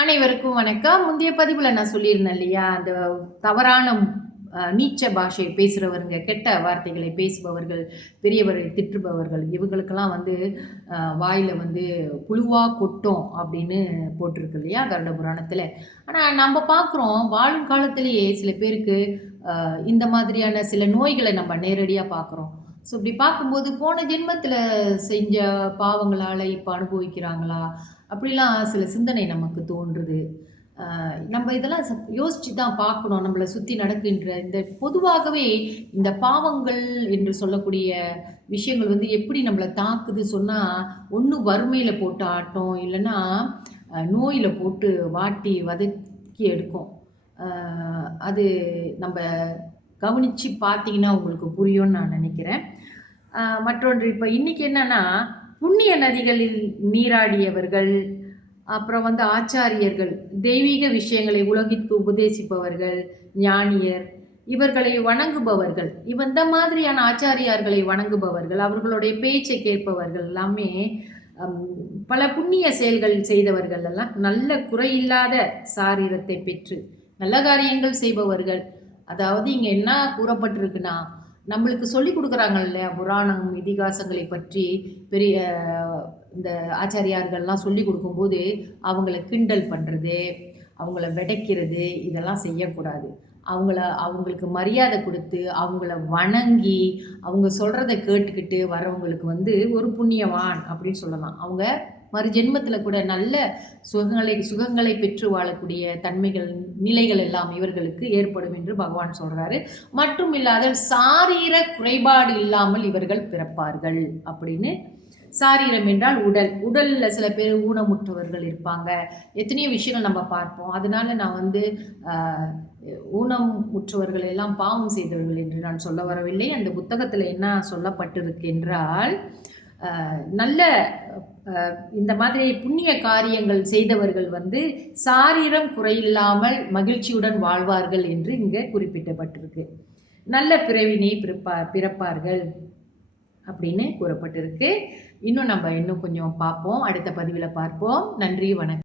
அனைவருக்கும் வணக்கம். முந்தைய பதிவுல நான் சொல்லியிருந்தேன் இல்லையா, அந்த தவறான நீச்ச பாஷை பேசுறவருங்க, கெட்ட வார்த்தைகளை பேசுபவர்கள், பெரியவரை திட்டுபவர்கள், இவங்களுக்கெல்லாம் வந்து வாயில வந்து புழுவா கொட்டும் அப்படின்னு போட்டிருக்கு இல்லையா கருட புராணத்துல. ஆனா நம்ம பார்க்குறோம், வாழும் காலத்திலேயே சில பேருக்கு இந்த மாதிரியான சில நோய்களை நம்ம நேரடியா பார்க்குறோம். ஸோ இப்படி பார்க்கும்போது போன ஜென்மத்துல செஞ்ச பாவங்களால இப்ப அனுபவிக்கிறாங்களா? அப்படிலாம் சில சிந்தனை நமக்கு தோன்றுது. நம்ம இதெல்லாம் யோசிச்சு தான் பார்க்கணும். நம்மள சுத்தி நடக்கின்ற இந்த பொதுவாகவே இந்த பாவங்கள் என்று சொல்லக்கூடிய விஷயங்கள் வந்து எப்படி நம்மள தாக்குது சொன்னா, ஒண்ணு வறுமையில போட்டு ஆட்டும், இல்லன்னா நோயில போட்டு வாட்டி வதக்கி எடுக்கும். அ அது நம்ப கவனிச்சு பார்த்தீங்கன்னா உங்களுக்கு புரியும்னு நான் நினைக்கிறேன். மற்றொன்று இப்ப இன்னைக்கு என்னன்னா, புண்ணிய நதிகளில் நீராடியவர்கள், அப்புறம் வந்து ஆச்சாரியர்கள், தெய்வீக விஷயங்களை உலகிற்கு உபதேசிப்பவர்கள், ஞானியர், இவர்களை வணங்குபவர்கள், இந்த மாதிரியான ஆச்சாரியார்களை வணங்குபவர்கள், அவர்களுடைய பேச்சை கேட்பவர்கள் எல்லாமே அம் பல புண்ணிய செயல்கள் செய்தவர்கள் எல்லாம் நல்ல குறையில்லாத சாரீரத்தை பெற்று, நல்ல காரியங்கள் செய்பவர்கள். அதாவது இங்க என்ன கூறப்பட்டிருக்குன்னா, நம்மளுக்கு சொல்லிக் குடுக்குறாங்க இல்லையா, புராணம், இதிகாசங்களை பற்றி பெரிய இந்த ஆச்சாரியார்கள்லாம் சொல்லிக் குடுக்கும்போது, அவங்கள கிண்டல் பண்றது, அவங்கள வெடைக்கிறது, இதெல்லாம் செய்யக்கூடாது. அவங்களுக்கு மரியாதை குடுத்து, அவங்கள வணங்கி, அவங்க சொல்றத கேட்டுக்கிட்டு வரவங்களுக்கு வந்து ஒரு புண்ணியவான் அப்படின்னு சொல்லலாம். அவங்க மறுஜென்மத்தில கூட நல்ல சுகங்களை பெற்று வாழக்கூடிய தன்மைகள், நிலைகள் எல்லாம் இவர்களுக்கு ஏற்படும் என்று பகவான் சொல்றாரு. மற்றும் இல்லாத சாரீர குறைபாடு இல்லாமல் இவர்கள் பிறப்பார்கள் அப்படின்னு. சாரீரம் என்றால் உடல். உடல்ல சில பேர் ஊனமுற்றவர்கள் இருப்பாங்க. எத்தனையோ விஷயங்கள் நம்ம பார்ப்போம். அதனால நான் வந்து ஊனமுற்றவர்கள் எல்லாம் பாவம் செய்தவர்கள் என்று நான் சொல்ல வரவில்லை. அந்த புத்தகத்துல என்ன சொல்லப்பட்டிருக்கு என்றால், நல்ல இந்த மாதிரி புண்ணிய காரியங்கள் செய்தவர்கள் வந்து சாரீரம் குறையில்லாமல் மகிழ்ச்சியுடன் வாழ்வார்கள் என்று இங்க குறிப்பிடப்பட்டிருக்கு. நல்ல பிறவினை பிறப்பார்கள் அப்படின்னு கூறப்பட்டிருக்கு. இன்னும் கொஞ்சம் பார்ப்போம். அடுத்த பதிவில் பார்ப்போம். நன்றி, வணக்கம்.